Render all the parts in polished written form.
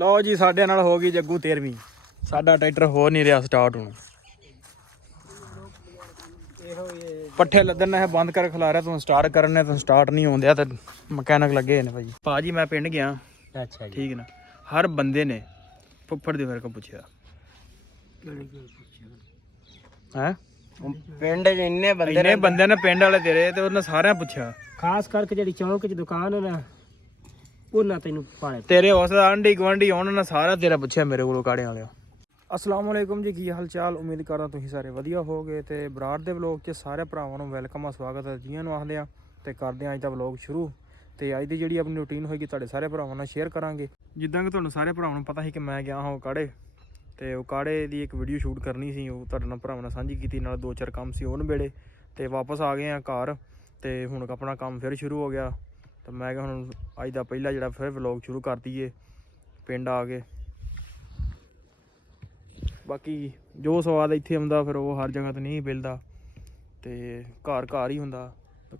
ਲਓ ਜੀ ਸਾਡੇ ਨਾਲ ਹੋ ਗਈ ਜੱਗੂ 13ਵੀਂ। ਸਾਡਾ ਟਰੈਕਟਰ ਹੋ ਨਹੀਂ ਰਿਹਾ ਸਟਾਰਟ ਹੁਣ। ਪੱਠੇ ਲੱਦਣ ਹੈ ਬੰਦ ਕਰ ਖਿਲਾ ਰਿਹਾ, ਤੂੰ ਸਟਾਰਟ ਕਰਨੇ ਤੂੰ ਸਟਾਰਟ ਨਹੀਂ ਹੁੰਦਿਆ ਤੇ ਮਕੈਨਿਕ ਲੱਗੇ ਨੇ ਭਾਜੀ। ਭਾਜੀ ਮੈਂ ਪਿੰਡ ਗਿਆ। ਅੱਛਾ ਜੀ, ਠੀਕ ਨਾ, ਹਰ ਬੰਦੇ ਨੇ ਫੁੱਫੜ ਦੇ ਮੇਰੇ ਕੋਲ ਪੁੱਛਿਆ ਹੈ। ਪਿੰਡ 'ਚ ਇੰਨੇ ਬੰਦੇ ਨੇ ਪਿੰਡ ਵਾਲੇ ਤੇਰੇ ਤੇ ਉਹਨਾਂ ਸਾਰਿਆਂ ਪੁੱਛਿਆ, ਖਾਸ ਕਰਕੇ ਜਿਹੜੀ ਚੌਂਕ 'ਚ ਦੁਕਾਨ ਹੈ ਨਾ ਉਹਨਾਂ ਤੈਨੂੰ ਪਾਲੇ ਤੇਰੇ ਉਸ ਆਂਢੀ ਗੁਆਂਢੀ ਉਹਨਾਂ ਨੇ ਸਾਰਾ ਤੇਰਾ ਪੁੱਛਿਆ ਮੇਰੇ ਕੋਲੋਂ ਕਾੜਿਆਂ ਵਾਲਿਆ। ਅਸਲਾਮ ਵਾਲੇਕੁਮ ਜੀ, ਕੀ ਹਾਲ ਚਾਲ? ਉਮੀਦ ਕਰਦਾ ਤੁਸੀਂ ਸਾਰੇ ਵਧੀਆ ਹੋਗੇ। ਤੇ ਬਰਾੜ ਦੇ ਵਲੋਗ 'ਚ ਸਾਰੇ ਭਰਾਵਾਂ ਨੂੰ ਵੈਲਕਮ ਆ, ਸਵਾਗਤ ਹੈ ਜੀਆਂ ਨੂੰ ਆਖਦੇ ਆ। ਤੇ ਕਰਦੇ ਆ ਅੱਜ ਦਾ ਵਲੋਗ ਸ਼ੁਰੂ। ਤੇ ਅੱਜ ਦੀ ਜਿਹੜੀ ਆਪਣੀ ਰੂਟੀਨ ਹੋਏਗੀ ਤੁਹਾਡੇ ਸਾਰੇ ਭਰਾਵਾਂ ਨਾਲ ਸ਼ੇਅਰ ਕਰਾਂਗੇ। ਜਿੱਦਾਂ ਕਿ ਤੁਹਾਨੂੰ ਸਾਰੇ ਭਰਾਵਾਂ ਨੂੰ ਪਤਾ ਸੀ ਕਿ ਮੈਂ ਗਿਆ ਹਾਂ ਕਾੜੇ, ਤੇ ਉਹ ਕਾੜੇ ਦੀ ਇੱਕ ਵੀਡੀਓ ਸ਼ੂਟ ਕਰਨੀ ਸੀ, ਉਹ ਤੁਹਾਡੇ ਨਾਲ ਭਰਾਵਾਂ ਨਾਲ ਸਾਂਝੀ ਕੀਤੀ। ਨਾਲ 2-4 ਕੰਮ ਸੀ ਉਹ ਨਿਬੇੜੇ ਤੇ ਵਾਪਸ ਆ ਗਏ ਆ ਘਰ। ਤੇ ਹੁਣ ਆਪਣਾ ਕੰਮ ਫਿਰ ਸ਼ੁਰੂ ਹੋ ਗਿਆ। ਤੇ ਮੈਂ ਕਿਹਾ ਹੁਣ ਅੱਜ ਦਾ ਪਹਿਲਾ ਜਿਹੜਾ ਫਿਰ ਵਲੋਗ ਸ਼ੁਰੂ ਕਰ ਦਈਏ ਪਿੰਡ ਆ ਕੇ। ਬਾਕੀ ਜੋ ਸਵਾਦ ਇੱਥੇ ਆਉਂਦਾ ਫਿਰ ਉਹ ਹਰ ਜਗ੍ਹਾ ਤੇ ਨਹੀਂ ਮਿਲਦਾ, ਤੇ ਘਰ ਹੀ ਹੁੰਦਾ।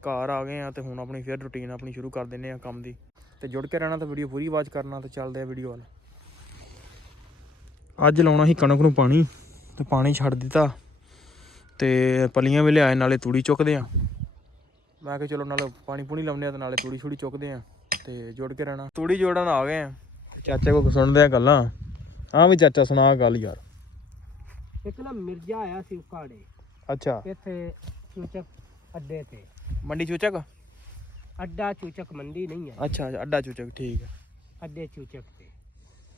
ਘਰ ਆ ਗਏ ਆ ਤੇ ਹੁਣ ਆਪਣੀ ਫਿਰ ਰੂਟੀਨ ਆਪਣੀ ਸ਼ੁਰੂ ਕਰ ਦਿੰਦੇ ਆ ਕੰਮ ਦੀ। ਤੇ ਜੁੜ ਕੇ ਰਹਿਣਾ ਤੇ ਵੀਡੀਓ ਪੂਰੀ ਵਾਚ ਕਰਨਾ। ਤੇ ਚੱਲਦੇ ਆ ਵੀਡੀਓ ਵੱਲ। ਅੱਜ ਲਾਉਣਾ ਸੀ ਕਣਕ ਨੂੰ ਪਾਣੀ, ਤੇ ਪਾਣੀ ਛੱਡ ਦਿੱਤਾ ਤੇ ਪਲੀਆਂ ਵੀ ਲਿਆਏ, ਨਾਲੇ ਤੂੜੀ ਚੁੱਕਦੇ ਆ। ਮੈਂ ਕਿਹਾ ਚਲੋ ਨਾਲੇ ਪਾਣੀ ਪੂਣੀ ਲਾਉਂਦੇ ਆ ਤੇ ਨਾਲੇ ਤੂੜੀ ਛੂੜੀ ਚੁੱਕਦੇ ਆ। ਤੇ ਜੁੜ ਕੇ ਰਹਿਣਾ। ਤੂੜੀ ਜੋੜਨ ਆ ਗਏ ਆ। ਚਾਚੇ ਕੋਲ ਸੁਣਦੇ ਆ ਗੱਲਾਂ। ਹਾਂ ਵੀ ਚਾਚਾ ਸੁਣਾ ਗੱਲ ਯਾਰ। ਇੱਕ ਨਾ ਮਿਰਜ਼ਾ ਆਇਆ ਸੀ ਕਾੜੇ। ਅੱਛਾ, ਇੱਥੇ ਚੂਚਕ ਅੱਡੇ ਤੇ। ਮੰਡੀ ਚੂਚਕ? ਅੱਡਾ ਚੂਚਕ ਮੰਡੀ ਨਹੀਂ ਹੈ। ਅੱਛਾ ਅੱਡਾ ਚੂਚਕ, ਠੀਕ ਹੈ। ਅੱਡੇ ਚੂਚਕ ਤੇ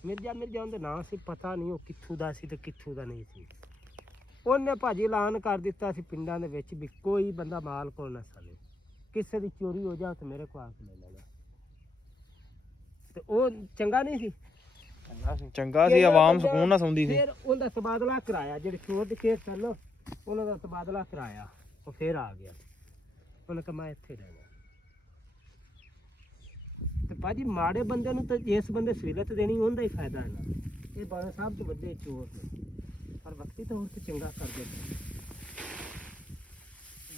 ਮਿਰਜ਼ਾ ਉਹਦਾ ਨਾਂ ਸੀ, ਪਤਾ ਨਹੀਂ ਉਹ ਕਿੱਥੋਂ ਦਾ ਸੀ ਤੇ ਕਿੱਥੋਂ ਦਾ ਨਹੀਂ ਸੀ। ਉਹਨੇ ਭਾਜੀ ਐਲਾਨ ਕਰ ਦਿੱਤਾ ਸੀ ਪਿੰਡਾਂ ਦੇ ਵਿੱਚ ਵੀ ਕੋਈ ਬੰਦਾ ਮਾਲ ਕੋਲ ਨਾ ਸਲੇ, ਕਿਸੇ ਦੀ ਚੋਰੀ ਹੋ ਜਾ ਤੇ ਮੇਰੇ ਕੋਲ ਆ ਕੇ ਲੈ ਲੈਣਾ। ਤੇ ਉਹ ਚੰਗਾ ਨਹੀਂ ਸੀ। ਚੰਗਾ ਸੀ, ਆਵਾਮ ਸਕੂਨ ਨਾਲ ਸੌਂਦੀ ਸੀ। ਫਿਰ ਉਹਦਾ ਤਬਾਦਲਾ ਕਰਾਇਆ, ਜਿਹੜੇ ਚੋਰ ਦੇ ਕੇਸ ਸਨ ਉਹਨਾਂ ਦਾ ਤਬਾਦਲਾ ਕਰਾਇਆ। ਉਹ ਫਿਰ ਆ ਗਿਆ, ਉਹਨੇ ਕਿਹਾ ਮੈਂ ਇੱਥੇ ਰਹਿਣਾ। ਤੇ ਭਾਜੀ ਮਾੜੇ ਬੰਦੇ ਨੂੰ ਤਾਂ ਜਿਸ ਬੰਦੇ ਸਹੂਲਤ ਦੇਣੀ ਉਹਦਾ ਹੀ ਫਾਇਦਾ ਹੈ ਨਾ। ਇਹ ਬਾਬਾ ਸਾਹਿਬ ਤੋਂ ਵੱਡੇ ਚੋਰ ਨੇ, ਪਰ ਵਕਤੀ ਤੌਰ ਤੇ ਚੰਗਾ ਕਰਦੇ ਨੇ।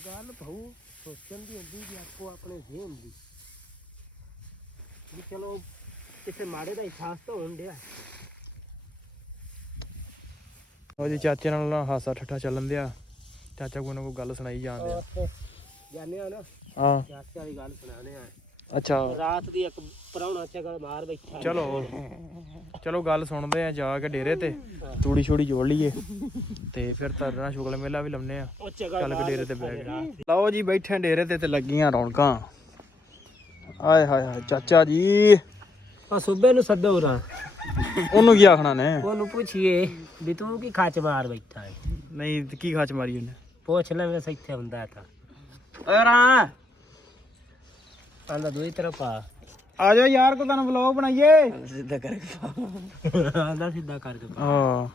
ਗੱਲ ਭਾਊ ਸੋਚਣ ਦੀ ਹੁੰਦੀ ਵੀ ਆਪੋ ਆਪਣੇ ਜ਼ਹਿਨ ਦੀ ਵੀ ਚਲੋ ਕਿਸੇ ਮਾੜੇ ਦਾ ਅਹਿਸਾਸ ਤਾਂ ਹੋਣ ਡਿਆ। ਉਹ ਜੀ ਚਾਚੇ ਨਾਲ ਨਾ ਹਾਸਾ ਠੱਠਾ ਚੱਲਣ ਦਿਆ। ਚਾਚਾ ਕੋਈ ਨਾ ਕੋਈ ਗੱਲ ਸੁਣਾਈ ਜਾਂਦੇ ਆ। ਜਾਣੇ ਆ ਨਾ, ਹਾਂ ਚਾਚਾ ਵਾਲੀ ਗੱਲ ਸੁਣਾਣੇ ਆ। ਅੱਛਾ, ਰਾਤ ਦੀ ਇੱਕ ਪ੍ਰਾਹੁਣਾ ਚਗਲ ਮਾਰ ਬੈਠਾ। ਚਲੋ ਗੱਲ ਸੁਣਦੇ ਆ ਜਾ ਕੇ ਡੇਰੇ ਤੇ। ਤੂੜੀ ਛੂੜੀ ਜੋੜ ਲਈਏ ਤੇ ਫਿਰ ਤਰਨਾ ਸ਼ੁਗਲ ਮੇਲਾ ਵੀ ਲਾਉਂਦੇ ਆ। ਚੱਲ ਕੇ ਡੇਰੇ ਤੇ ਬਹਿ ਗਏ। ਲਓ ਜੀ ਬੈਠੇ ਡੇਰੇ ਤੇ ਲੱਗੀਆਂ ਰੌਣਕਾਂ। ਆਏ ਹਾਏ ਹਾਏ ਚਾਚਾ ਜੀ। ਆ ਸੂਬੇ ਨੂੰ ਸੱਦੋ ਰਾਂ। ਉਹਨੂੰ ਕੀ ਆਖਣਾ ਨੇ? ਉਹਨੂੰ ਪੁੱਛੀਏ ਵੀ ਤੂੰ ਕੀ ਖੱਚ ਮਾਰ ਬੈਠਾ ਹੈ। ਨਹੀਂ ਤੇ ਕੀ ਖੱਚ ਮਾਰੀ ਉਹਨੇ? ਪੁੱਛ ਲੈ ਵੈਸੇ ਇੱਥੇ ਹੁੰਦਾ ਤਾਂ ਰਾਂ ਆਂਦਾ ਦੋਈ ਤਰਫ ਆ ਜਾਓ ਯਾਰ, ਕੋ ਤੁਹਾਨੂੰ ਵਲੌਗ ਬਣਾਈਏ। ਸਿੱਧਾ ਕਰਕੇ ਆਂਦਾ ਸਿੱਧਾ ਕਰਕੇ। ਹਾਂ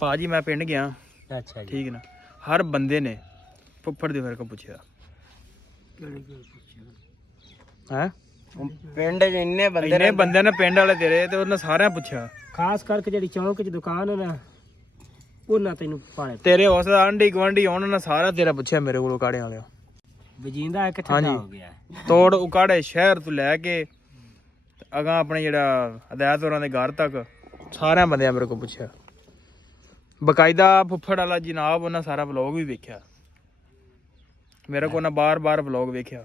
ਭਾਜੀ ਮੈਂ ਪਿੰਡ ਗਿਆ। ਅੱਛਾ ਜੀ, ਠੀਕ ਨਾ, ਹਰ ਬੰਦੇ ਨੇ ਫੁੱਫੜ ਦੇ ਮੇਰੇ ਕੋਲ ਪੁੱਛਿਆ ਹੈ। ਪਿੰਡ 'ਚ ਇੰਨੇ ਬੰਦੇ ਨੇ ਪਿੰਡ ਵਾਲੇ ਤੇਰੇ ਤੇ ਉਹਨਾਂ ਸਾਰਿਆਂ ਪੁੱਛਿਆ, ਖਾਸ ਕਰਕੇ ਜਿਹੜੀ ਚੌਂਕ 'ਚ ਦੁਕਾਨ ਹੈ ਨਾ ਉਹਨਾਂ ਤੈਨੂੰ ਪਾਲੇ ਤੇਰੇ ਉਸ ਆਂਢੀ ਗੁਆਂਢੀ ਉਹਨਾਂ ਨੇ ਸਾਰਾ ਤੇਰਾ ਪੁੱਛਿਆ ਮੇਰੇ ਕੋਲੋਂ ਕਾੜਿਆਂ ਵਾਲਿਆ। ਵਜੀਂਦਾ ਇੱਕ ਠੰਡਾ ਹੋ ਗਿਆ ਤੋੜ ਉਕਾੜੇ ਸ਼ਹਿਰ ਤੋਂ ਲੈ ਕੇ ਅਗਾਂ ਆਪਣੇ ਜਿਹੜਾ ਹਦਾਇਤ ਹੋਰਾਂ ਦੇ ਘਰ ਤੱਕ ਸਾਰਿਆਂ ਬੰਦਿਆਂ ਮੇਰੇ ਕੋਲ ਪੁੱਛਿਆ। ਬਕਾਇਦਾ ਫੁੱਫੜ ਵਾਲਾ ਜਨਾਬ ਉਹਨਾਂ ਸਾਰਾ ਵਲੋਗ ਵੀ ਵੇਖਿਆ ਮੇਰੇ ਕੋਲ, ਨਾ ਬਾਰ-ਬਾਰ ਵਲੋਗ ਵੇਖਿਆ।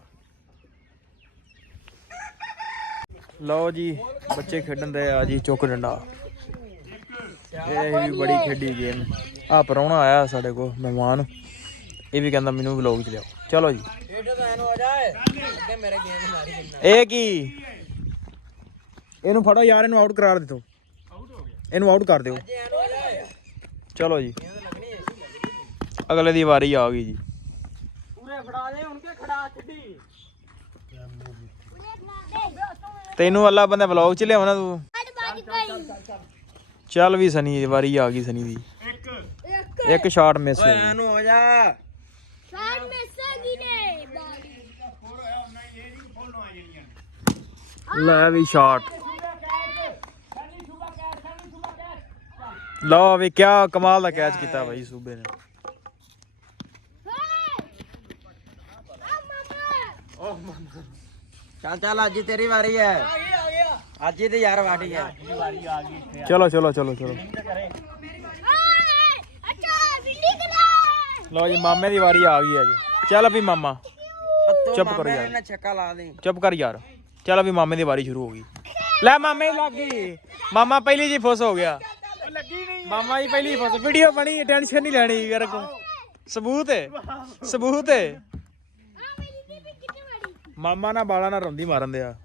ਲਓ ਜੀ ਬੱਚੇ ਖੇਡਣ ਦੇ ਆ ਜੀ ਚੁੱਕ ਡੰਡਾ। ਇਹ ਵੀ ਬੜੀ ਖੇਡੀ ਗੇਮ। ਆ ਪ੍ਰਾਹੁਣਾ ਆਇਆ ਸਾਡੇ ਕੋਲ ਮਹਿਮਾਨ, ਇਹ ਵੀ ਕਹਿੰਦਾ ਮੈਨੂੰ ਵਲੋਗ ਚ ਲਿਆਓ। ਚਲੋ ਜੀ ਇਹ ਕੀ, ਇਹਨੂੰ ਫੜੋ ਯਾਰ, ਇਹਨੂੰ ਆਊਟ ਕਰਾ ਦਿਓ, ਇਹਨੂੰ ਆਊਟ ਕਰ ਦਿਓ। ਚਲੋ ਜੀ ਅਗਲੇ ਦੀ ਵਾਰੀ ਆ ਗਈ ਜੀ। ਤੈਨੂੰ ਅੱਲਾ ਬੰਦਾ ਵਲੌਗ ਚ ਲਿਆਉਣਾ ਤੂੰ। ਚੱਲ ਵੀ ਸਨੀ ਦੀ ਵਾਰੀ ਆ ਗਈ। ਸਨੀ ਦੀ ਇੱਕ ਸ਼ਾਟ ਮਿਸ ਹੋ ਗਿਆ। ਲੈ ਵੀ ਸ਼ਾਟ। ਲਓ ਵੀ ਕਿਆ ਕਮਾਲ ਦਾ ਕੈਚ ਕੀਤਾ ਬਾਈ ਸੂਬੇ ਨੇ। ਚੱਲ ਚੱਲ ਅੱਜ ਤੇਰੀ ਵਾਰੀ ਹੈ। ਅੱਜ ਇਹ ਤੇ ਯਾਰ ਵਾਟ ਗਿਆ ਵਾਰੀ ਆ ਗਈ ਇੱਥੇ ਚਲੋ ਚਲੋ ਚਲੋ ਚਲੋ ਲਓ ਜੀ ਮਾਮੇ ਦੀ ਵਾਰੀ ਆ ਗਈ ਅੱਜ। ਚੱਲ ਵੀ ਮਾਮਾ ਚੁੱਪ ਕਰੋ ਯਾਰ। ਨਾ ਛੱਕਾ ਲਾ ਦੇ ਚੁੱਪ ਕਰ ਯਾਰ। ਚੱਲ ਵੀ ਮਾਮੇ ਦੀ ਵਾਰੀ ਸ਼ੁਰੂ ਹੋ ਗਈ। ਲੈ ਮਾਮੇ ਲੱਗ ਗਈ। ਮਾਮਾ ਪਹਿਲੀ ਜੀ ਫੁੱਸ ਹੋ ਗਿਆ। ਮਾਮਾ ਜੀ ਪਹਿਲੀ ਫੁੱਸ। ਵੀਡੀਓ ਬਣੀ ਟੈਨਸ਼ਨ ਨਹੀਂ ਲੈਣੀ ਯਾਰ ਕੋ। ਸਬੂਤ ਹੈ ਸਬੂਤ ਹੈ। ਮਾਮਾ ਨਾ ਬਾਲਾਂ ਨਾਲ ਰੋਂਦੀ ਮਾਰਨ ਦਿਆ।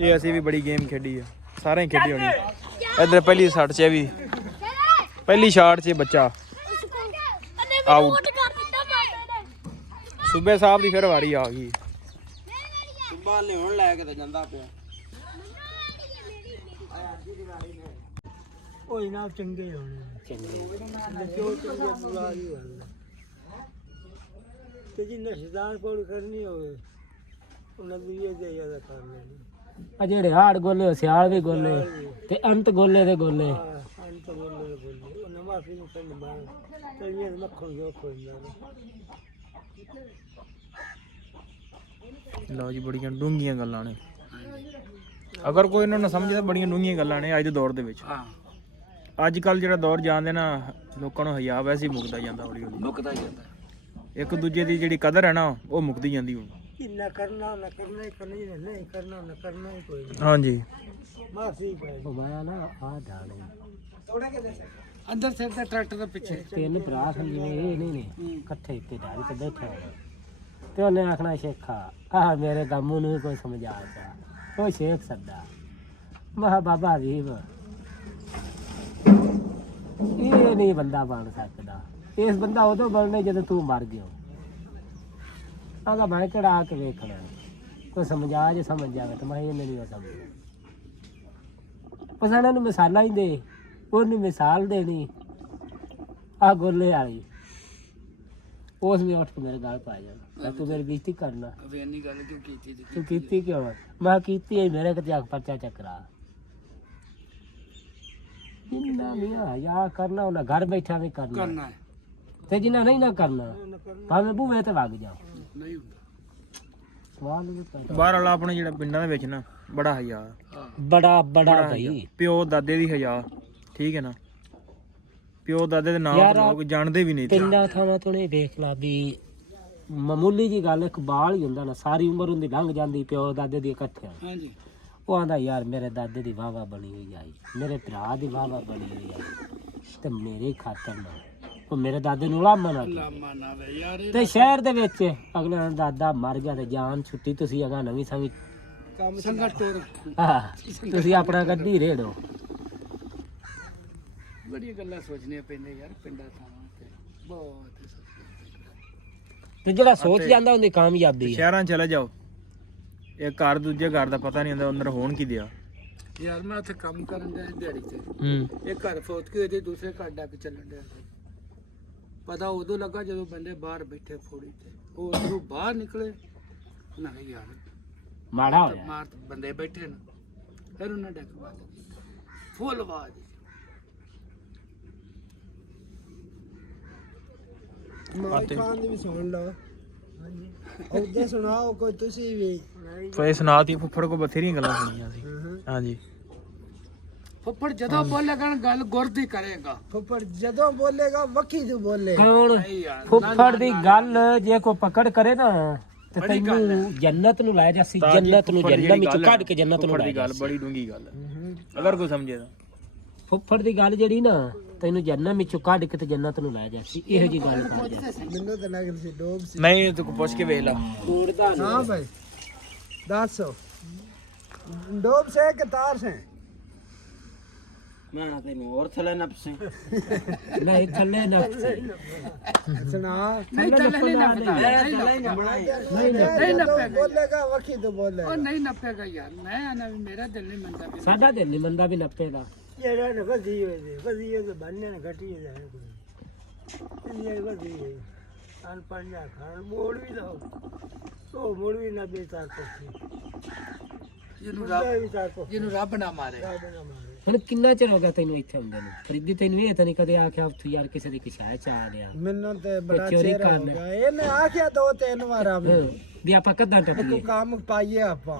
ਇਹ ਅਸੀਂ ਵੀ ਬੜੀ ਗੇਮ ਖੇਡੀ ਆ। ਸਾਰਿਆਂ ਖੇਡੀ ਹੋਣੀ। ਇੱਧਰ ਪਹਿਲੀ ਸੱਟ 'ਚ ਵੀ ਪਹਿਲੀ ਸ਼ਾਟ 'ਚ ਬੱਚਾ ਆਊਟ। ਸੂਬੇ ਸਾਹਿਬ ਦੀ ਫਿਰ ਵਾਰੀ ਆ ਗਈ। ਸੁਬਾ ਲਿਆਉਣ ਲੈ ਕੇ ਤੇ ਜਾਂਦਾ ਪਿਆ ਕੋਈ ਨਾ ਚੰਗੇ ਹੋਣੇ ਚੰਗੇ ਜੋ ਚੰਗੇ ਬੁਲਾ ਨਹੀਂ ਹੁੰਦਾ ਤੇ ਜੀ ਨਸ਼ਦਾਰ ਕੋਲ ਕਰਨੀ ਹੋਵੇ ਉਹਨਾਂ ਦੀ ਇਹ ਜਿਆਦਾ ਕਰ ਲੈਣੀ ਆ ਜਿਹੜੇ ਹਾੜ ਗੋਲੇ ਸਿਆਲ ਵੀ ਗੋਲੇ ਤੇ ਅੰਤ ਗੋਲੇ ਦੇ ਗੋਲੇ ਅੰਤ ਗੋਲੇ ਦੇ ਗੋਲੇ ਉਹਨਾਂ ਮਾਫੀ ਨੂੰ ਕੰਨ ਮਾਰ ਤੇ ਇਹ ਮੱਖਣ ਜੋ ਕੋਈ ਨਾ ਲਓ ਜੀ ਬੜੀਆਂ ਡੂੰਘੀਆਂ ਗੱਲਾਂ ਨੇ। ਅਗਰ ਕੋਈ ਇਹਨਾਂ ਨੂੰ ਸਮਝਦਾ ਬੜੀਆਂ ਡੂੰਘੀਆਂ ਗੱਲਾਂ ਨੇ ਅੱਜ ਦੇ ਦੌਰ ਦੇ ਵਿੱਚ। ਅੱਜ ਕੱਲ ਜਿਹੜਾ ਦੌਰ ਜਾਂਦੇ ਨਾ ਲੋਕਾਂ ਨੂੰ ਹਿਆ ਵੈਸੇ ਹੀ ਮੁੱਕਦਾ ਜਾਂਦਾ ਹੌਲੀ ਹੌਲੀ ਮੁੱਕਦਾ ਜਾਂਦਾ ਇੱਕ ਦੂਜੇ ਦੀ ਜਿਹੜੀ ਕਦਰ ਹੈ ਨਾ ਉਹ ਮੁੱਕਦੀ ਜਾਂਦੀ ਹੁਣ। ਇੰਨਾ ਕਰਨਾ ਨਾ ਕਰਨਾ ਹੀ ਕਰਨੀ ਨਹੀਂ ਕਰਨਾ ਨਾ ਕਰਨਾ ਹੀ ਕੋਈ ਨਹੀਂ ਹਾਂਜੀ ਮਾਫੀ ਘੁਮਾਇਆ ਨਾ ਆ ਢਾਲੇ ਅੰਦਰ ਸਿਰ ਦਾ ਟਰੈਕਟਰ ਦੇ ਪਿੱਛੇ ਤਿੰਨ ਭਰਾ ਸਮਝੇ ਇਹ ਨਹੀਂ ਨੇ ਇਕੱਠੇ ਇੱਥੇ ਢਾਲੀ ਤੇ ਬੈਠੇ ਹੋਏ ਤੇ ਉਹਨੇ ਆਖਣਾ ਸ਼ੇਖਾ ਆਹ ਮੇਰੇ ਗਾਮੂ ਨੂੰ ਕੋਈ ਸਮਝ ਆ ਜਾ ਕੋਈ ਸ਼ੇਖ ਸੱਦਾ ਮਹਾ ਬਾਬਾ ਅਜੀਬ ਇਹ ਨਹੀਂ ਬੰਦਾ ਬਣ ਸਕਦਾ ਇਸ ਬੰਦਾ ਉਦੋਂ ਬਣਨਾ ਜਦੋਂ ਤੂੰ ਮਰ ਗਿਆ ਆਗਾ ਮੈਂ ਕਿਹੜਾ ਆ ਕੇ ਵੇਖਣਾ ਕੋਈ ਸਮਝਾ ਜੇ ਸਮਝ ਜਾਵੇ ਤਾਂ ਮੈਂ ਇਹ ਨਹੀਂ ਹੋ ਸਕਦਾ ਪਸਾਣਾ ਨੂੰ ਮਿਸਾਲਾਂ ਹੀ ਦੇ ਉਹਨੂੰ ਮਿਸਾਲ ਦੇਣੀ ਆ ਗੋਲੇ ਵਾਲੀ ਉਸ ਨੇ ਉੱਠ ਕੇ ਮੇਰੇ ਗਾਲ ਪਾ ਜਾਣਾ ਤੂੰ ਮੇਰੀ ਬੇਇੱਜ਼ਤੀ ਕਰਨਾ ਵੇ ਇੰਨੀ ਗੱਲ ਕਿਉਂ ਕੀਤੀ ਤੂੰ ਕੀਤੀ ਕਿਉਂ ਮੈਂ ਕੀਤੀ ਹੈ ਮੇਰੇ ਕਿਤੇ ਅੱਖ ਪਰਚਾ ਚੱਕਰਾ ਜਿੰਨਾ ਨਹੀਂ ਆ ਕਰਨਾ ਉਹਨਾਂ ਘਰ ਬੈਠਾ ਵੀ ਕਰਨਾ ਤੇ ਜਿੰਨਾ ਨਹੀਂ ਨਾ ਕਰਨਾ ਭਾਵੇਂ ਬੂਹੇ ਤੇ ਵਗ ਜਾ ਨਹੀਂ ਹੁੰਦਾ ਸਵਾਲ ਨਹੀਂ ਕਰਦਾ ਬਾਹਰ ਵਾਲਾ ਆਪਣੇ ਜਿਹੜਾ ਪਿੰਡਾਂ ਦੇ ਵਿੱਚ ਨਾ ਬੜਾ ਹਿਆ ਬੜਾ ਭਾਈ ਪਿਓ ਦਾਦੇ ਦੀ ਹਿਆ ਠੀਕ ਹੈ ਨਾ ਪਿਓ ਦਾਦੇ ਦੇ ਨਾਮ ਲੋਕ ਜਾਣਦੇ ਵੀ ਨਹੀਂ ਤੇ ਪਿੰਡਾਂ ਥਾਵਾਂ ਤੋਂ ਨਹੀਂ ਦੇਖ ਲਾ ਵੀ ਮਾਮੂਲੀ ਜੀ ਗੱਲ ਇਕਬਾਲ ਹੀ ਹੁੰਦਾ ਨਾ ਸਾਰੀ ਉਮਰ ਉਹਦੀ ਲੰਘ ਜਾਂਦੀ ਪਿਓ ਦਾਦੇ ਦੀ ਇਕੱਠਿਆਂ ਹਾਂਜੀ ਉਹ ਆਂਦਾ ਯਾਰ ਮੇਰੇ ਦਾਦੇ ਦੀ ਵਾਵਾ ਬਣੀ ਹੋਈ ਆਈ ਮੇਰੇ ਭਰਾ ਦੀ ਵਾਵਾ ਬਣੀ ਹੋਈ ਆਈ ਤੇ ਮੇਰੇ ਖਾਤਰ ਨਾ ਉਹ ਮੇਰੇ ਦਾਦੇ ਨੂੰ ਲਾਮਾ ਨਾ ਵੇ ਯਾਰ ਤੇ ਸ਼ਹਿਰ ਦੇ ਵਿੱਚ ਅਗਲੇ ਦਾ ਦਾਦਾ ਮਰ ਗਿਆ ਤੇ ਜਾਨ ਛੁੱਟੀ ਤੁਸੀਂ ਅਗਾ ਨਵੀਂ ਸਮੀ ਕੰਮ ਸੰਗਤ ਟੋਰ ਤੁਸੀਂ ਆਪਣਾ ਗੱਡੀ ਰੇੜੋ ਬੜੀਆਂ ਗੱਲਾਂ ਸੋਚਣੀਆਂ ਪੈਂਦੀਆਂ ਯਾਰ ਪਿੰਡਾਂ ਥਾਵਾਂ ਤੇ ਬਹੁਤ ਤੇ ਜਿਹੜਾ ਸੋਚ ਜਾਂਦਾ ਉਹਦੀ ਕਾਮਯਾਬੀ ਹੈ ਸ਼ਹਿਰਾਂ 'ਚ ਚਲੇ ਜਾਓ ਇਹ ਘਰ ਦੂਜੇ ਘਰ ਦਾ ਪਤਾ ਨਹੀਂ ਹੁੰਦਾ ਅੰਦਰ ਹੋਣ ਕੀ ਦਿਆ ਯਾਰ ਮੈਂ ਉੱਥੇ ਕੰਮ ਕਰਨ ਦਾ ਦਿਹਾੜੀ ਤੇ ਹੂੰ ਇਹ ਘਰ ਫੋਤ ਕੇ ਉਹਦੇ ਦੂਸਰੇ ਘਰ ਡੱਕ ਚੱਲਣ ਡਿਆ ਪਤਾ ਉਦੋਂ ਲੱਗਾ ਜਦੋਂ ਬੰਦੇ ਬਾਹਰ ਬੈਠੇ ਫੋੜੀ ਤੇ ਉਹ ਉਧਰੋਂ ਬਾਹਰ ਨਿਕਲੇ ਉਹਨਾਂ ਨੇ ਯਾਰ ਮਾੜਾ ਹੋਇਆ ਮਾਰ ਬੰਦੇ ਬੈਠੇ ਨੇ ਫਿਰ ਉਹਨਾਂ ਡੱਕ ਬੰਦ ਕੀਤਾ ਫੁੱਲ ਆਵਾਜ਼ ਖਾਨ ਦੀ ਵੀ ਸੁਣ ਲਓ ਉਹਦੇ ਸੁਣਾਓ ਕੋਈ ਤੁਸੀਂ ਵੀ ਫੇ ਸੁਣਾਤੀ ਫੁੱਫੜ ਕੋ ਬਥੇਰੀਆਂ ਗੱਲਾਂ ਸੁਣੀਆਂ ਸੀ ਹਾਂਜੀ ਫੁੱਫੜ ਜਦੋਂ ਬੋਲੇਗਾ ਗੱਲ ਗੁਰਦੀ ਕਰੇਗਾ ਫੁੱਫੜ ਜਦੋਂ ਬੋਲੇਗਾ ਵੱਖੀ ਤੂੰ ਬੋਲੇ ਕੌਣ ਫੁੱਫੜ ਦੀ ਗੱਲ ਜੇ ਕੋ ਪਕੜ ਕਰੇ ਨਾ ਤੇ ਤੈਨੂੰ ਜੰਨਤ ਨੂੰ ਲੈ ਜਾਸੀ ਜੰਨਤ ਨੂੰ ਜੰਨਤ ਵਿੱਚ ਕੱਢ ਕੇ ਜੰਨਤ ਨੂੰ ਲੈ ਦੀ ਗੱਲ ਬੜੀ ਡੂੰਗੀ ਗੱਲ ਅਗਰ ਕੋਈ ਸਮਝੇ ਤਾਂ ਫੁੱਫੜ ਦੀ ਗੱਲ ਜਿਹੜੀ ਨਾ ਤੈਨੂੰ ਜੰਨਤ ਵਿੱਚੋਂ ਕੱਢ ਕੇ ਤੇ ਜੰਨਤ ਨੂੰ ਲੈ ਜਾਸੀ ਇਹੋ ਜੀ ਗੱਲ ਕਰ ਮੈਨੂੰ ਤਾਂ ਲੱਗਦਾ ਸੀ ਡੋਬ ਸੀ ਨਹੀਂ ਤੂੰ ਪੁੱਛ ਕੇ ਵੇਖ ਲਾ ਹਾਂ ਭਾਈ ਦੱਸ ਡੋਬ ਸੇ ਕਿ ਤਾਰ ਸੇ ਮੈਂ ਨਾ ਤੈਨੂੰ ਹੋਰ ਥਲੇ ਨਪਸੇ ਨਹੀਂ ਥੱਲੇ ਨਪਸੇ ਸੁਣਾ ਨਹੀਂ ਥੱਲੇ ਨਹੀਂ ਨਪਦਾ ਬੋਲੇਗਾ ਵਕੀ ਤੋਂ ਬੋਲੇ ਉਹ ਨਹੀਂ ਨਪੇਗਾ ਯਾਰ ਮੈਂ ਆਨਾ ਵੀ ਮੇਰਾ ਦਿਲ ਨਹੀਂ ਮੰਨਦਾ ਸਾਡਾ ਦਿਲ ਨਹੀਂ ਮੰਨਦਾ ਵੀ ਨਪੇਗਾ ਜਿਹੜਾ ਨਾ ਵਧੀ ਹੋਏ ਤੇ ਬੰਨੇ ਨਾ ਘਟੀ ਜਾਏ ਕੋਈ ਇਹ ਵਧੀ ਹੋਈ ਅਨ ਪੰਜਾ ਖਾਣ ਮੋੜ ਵੀ ਦੋ ਉਹ ਮੋੜ ਵੀ ਨਾ ਬੇਚਾਰ ਕੋਠੀ ਜਿਹਨੂੰ ਰੱਬ ਨਾ ਮਾਰੇ ਹੁਣ ਕਿੰਨਾ ਚਿਰ ਹੋ ਗਿਆ ਤੈਨੂੰ ਇੱਥੇ ਆਉਂਦੇ ਨੂੰ? ਫਰੀਦੀ ਤੈਨੂੰ ਇਹ ਤਾਂ ਨਹੀਂ ਕਦੇ ਆਖਿਆ ਉੱਥੇ ਯਾਰ ਕਿਸੇ ਦੀ ਕਿਸ਼ਾਇ ਚ ਆ ਲਿਆ ਮੈਨੂੰ ਤੇ ਬੜਾ ਚੋਰੀ ਚਿਰ ਹੋ ਕਰਨ। ਗਿਆ ਇਹਨੇ ਆਖਿਆ 2-3 ਵਾਰਾਂ ਮੈਨੂੰ ਵੀ ਆਪਾਂ ਕਦਾਂ ਕੋਈ ਟੱਪੀਏ ਕੰਮ ਪਾਈਏ ਆਪਾਂ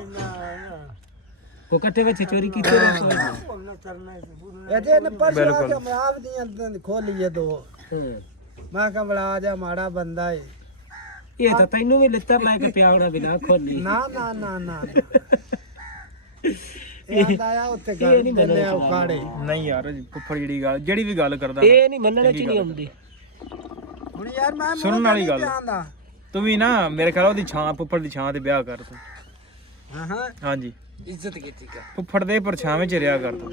ਉਹ ਕੱਟੇ ਵਿੱਚ ਚੋਰੀ ਕੀਤੀ ਇਹਦੇ ਨੇ ਪਰਸੋਂ ਆਖਿਆ ਮੈਂ ਆਪ ਦੀਆਂ ਖੋਲੀਏ 2 ਮੈਂ ਕਿਹਾ ਬੜਾ ਜਾ ਮਾੜਾ ਬੰਦਾ ਏ ਇਹ ਤਾਂ ਤੈਨੂੰ ਵੀ ਲੱਤਾਂ ਲੈ ਕੇ ਪਿਆ ਹੋਣਾ ਬਿਨਾ ਖੋਲੀ ਨਾ ਨਾ ਨਾ ਨਾ ਇਹ ਆਂਦਾ ਆ ਉੱਥੇ ਗੱਲ ਦਿੰਦੇ ਆ ਉਖਾੜੇ ਨਹੀਂ ਯਾਰ ਫੁੱਫੜ ਜਿਹੜੀ ਵੀ ਗੱਲ ਕਰਦਾ ਇਹ ਨਹੀਂ ਮੰਨਣ ਚ ਨਹੀਂ ਆਉਂਦੀ ਹੁਣ ਯਾਰ ਮੈਂ ਸੁਣਨ ਵਾਲੀ ਗੱਲ। ਆਂਦਾ ਤੂੰ ਵੀ ਨਾ ਮੇਰੇ ਖਿਆਲ ਉਹਦੀ ਛਾਂ ਫੁੱਫੜ ਦੀ ਛਾਂ ਤੇ ਵਿਆਹ ਕਰ ਤੂੰ। ਹਾਂ ਹਾਂ ਹਾਂਜੀ ਇੱਜ਼ਤ ਕੀਤੀ ਕਰ ਫੁੱਫੜ ਦੇ ਪਰਛਾਵੇਂ ਚ ਰਿਹਾ ਕਰ ਤੂੰ।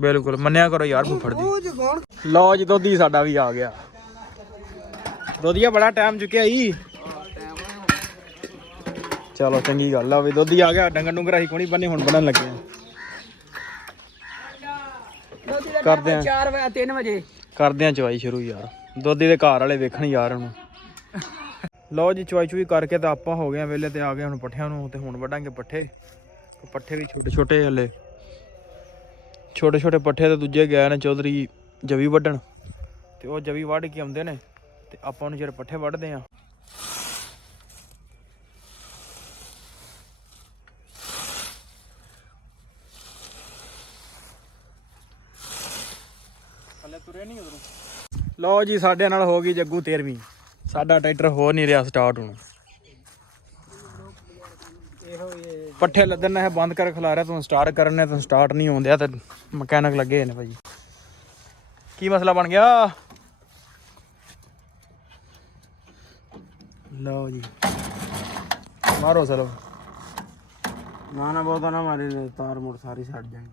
ਬਿਲਕੁਲ ਮੰਨਿਆ ਕਰੋ ਯਾਰ ਫੁੱਫੜ ਦੀ। ਉਹ ਜਗਾਉਣ ਲਓ ਜੀ ਦੋਧੀ ਸਾਡਾ ਵੀ ਆ ਗਿਆ। ਦੋਧੀਆ ਬੜਾ ਟਾਈਮ ਚੁੱਕਿਆ ਈ। ਚਲੋ ਚੰਗੀ ਗੱਲ ਆ ਵੀ ਦੋਧੀ ਆ ਗਿਆ। ਡੰਗਰ ਡੁੰਗਰ ਅਸੀਂ ਕੋਣੀ ਬੰਨੇ ਹੁਣ ਬਣਨ ਲੱਗੇ ਆ। ਕਰਦੇ ਆ 4 ਵਜੇ 3 ਵਜੇ ਕਰਦੇ ਆ ਚਵਾਈ ਸ਼ੁਰੂ ਯਾਰ। ਦੋਧੀ ਦੇ ਘਰ ਵਾਲੇ ਵੇਖਣ ਯਾਰ ਉਹਨੂੰ। ਲਓ ਜੀ ਚਵਾਈ ਚੁਈ ਕਰਕੇ ਤਾਂ ਆਪਾਂ ਹੋ ਗਏ ਆ ਵੇਲੇ ਤੇ ਆ ਗਏ ਹੁਣ ਪੱਠਿਆਂ ਨੂੰ ਤੇ ਹੁਣ ਵੱਢਾਂਗੇ ਪੱਠੇ। ਪੱਠੇ ਵੀ ਛੋਟੇ ਛੋਟੇ ਹਲੇ ਛੋਟੇ ਛੋਟੇ ਪੱਠੇ ਤੇ ਦੂਜੇ ਗਏ ਨੇ ਚੌਧਰੀ ਜਵੀ ਵੱਢਣ ਤੇ ਉਹ ਜਵੀ ਵੱਢ ਕੇ ਆਉਂਦੇ ਨੇ ਤੇ ਆਪਾਂ ਨੂੰ ਜਿਹੜੇ ਪੱਠੇ ਵੱਢਦੇ ਆ। ਹਲੇ ਤੁਰੇ ਨਹੀਂ ਉਧਰੋਂ। ਲਓ ਜੀ ਸਾਡੇ ਨਾਲ ਹੋ ਗਈ ਜੱਗੂ 13ਵੀਂ। ਸਾਡਾ ਟਰੈਕਟਰ ਹੋ ਨਹੀਂ ਰਿਹਾ ਸਟਾਰਟ ਹੁਣ। ਪੱਠੇ ਲੱਦਣ ਹੈ ਬੰਦ ਕਰ ਖਿਲਾ ਰਿਹਾ ਤੂੰ ਸਟਾਰਟ ਕਰਨੇ ਤੂੰ ਸਟਾਰਟ ਨਹੀਂ ਹੁੰਦਿਆ ਤੇ ਮਕੈਨਿਕ ਲੱਗੇ ਨੇ ਭਾਈ। ਕੀ ਮਸਲਾ ਬਣ ਗਿਆ? ਲਓ ਜੀ ਮਾਰੋ ਚਲੋ। ਨਾ ਬਹੁਤਾ ਨਾ ਮਾਰੇ ਤਾਰ ਮੋੜ ਸਾਰੀ ਛੱਡ ਜਾਣੀ।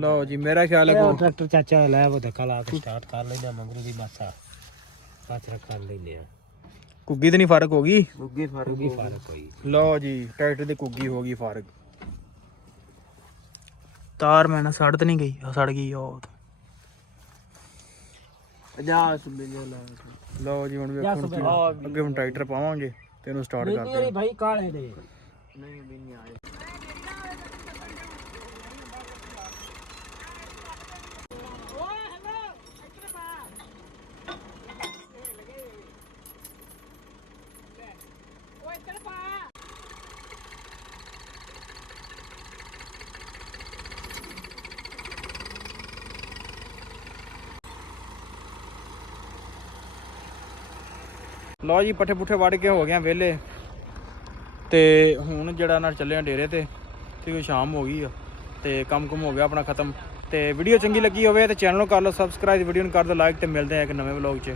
ਲਓ ਜੀ ਮੇਰਾ ਖਿਆਲ ਹੈ ਉਹ ਟਰੈਕਟਰ ਚਾਚਾ ਲੈ ਉਹ ਧੱਕਾ ਲਾ ਕੇ ਸਟਾਰਟ ਕਰ ਲੈਂਦੇ ਆ ਮੰਗਰੂ ਦੀ ਮਾਸਾ ਪਾਚਰਾ ਕਰ ਲੈਂਦੇ ਆ। ਕੁੱਗੀ ਤੇ ਨਹੀਂ ਫਰਕ ਹੋ ਗਈ? ਗੁੱਗੀ ਵੀ ਫਰਕ ਹੋਈ। ਲਓ ਜੀ ਟਰੈਕਟਰ ਦੀ ਕੁੱਗੀ ਹੋ ਗਈ ਫਰਕ। ਤਾਰ ਮੈਂ ਨਾ ਸੜ ਤੇ ਨਹੀਂ ਗਈ? ਸੜ ਗਈ ਉਹ। ਜਾ ਸੁਬੇ ਲਾ ਲਓ ਜੀ ਹੁਣ ਵੇਖੋ ਅੱਗੇ ਹੁਣ ਟਰੈਕਟਰ ਪਾਵਾਂਗੇ ਤੇ ਇਹਨੂੰ ਸਟਾਰਟ ਕਰਦੇ ਨਹੀਂ ਭਾਈ ਕਾਲੇ ਦੇ ਨਹੀਂ ਵੀ ਨਹੀਂ ਆਏ। ਲਓ ਜੀ ਪੱਠੇ ਪੁੱਠੇ ਵੱਢ ਕੇ ਹੋ ਗਏ ਆ ਵਿਹਲੇ ਤੇ ਹੁਣ ਜਿਹੜਾ ਨਾਲ ਚੱਲੇ ਆ ਡੇਰੇ ਤੇ ਕਿਉਂਕਿ ਸ਼ਾਮ ਹੋ ਗਈ ਆ ਤੇ ਕੰਮ ਕੁਮ ਹੋ ਗਿਆ ਆਪਣਾ ਖਤਮ। ਤੇ ਵੀਡੀਓ ਚੰਗੀ ਲੱਗੀ ਹੋਵੇ ਤੇ ਚੈਨਲ ਨੂੰ ਕਰ ਲਓ ਸਬਸਕ੍ਰਾਈਬ, ਵੀਡੀਓ ਨੂੰ ਕਰ ਦਿਓ ਲਾਈਕ ਤੇ ਮਿਲਦੇ ਆ ਇੱਕ ਨਵੇਂ ਵਲੌਗ 'ਚ।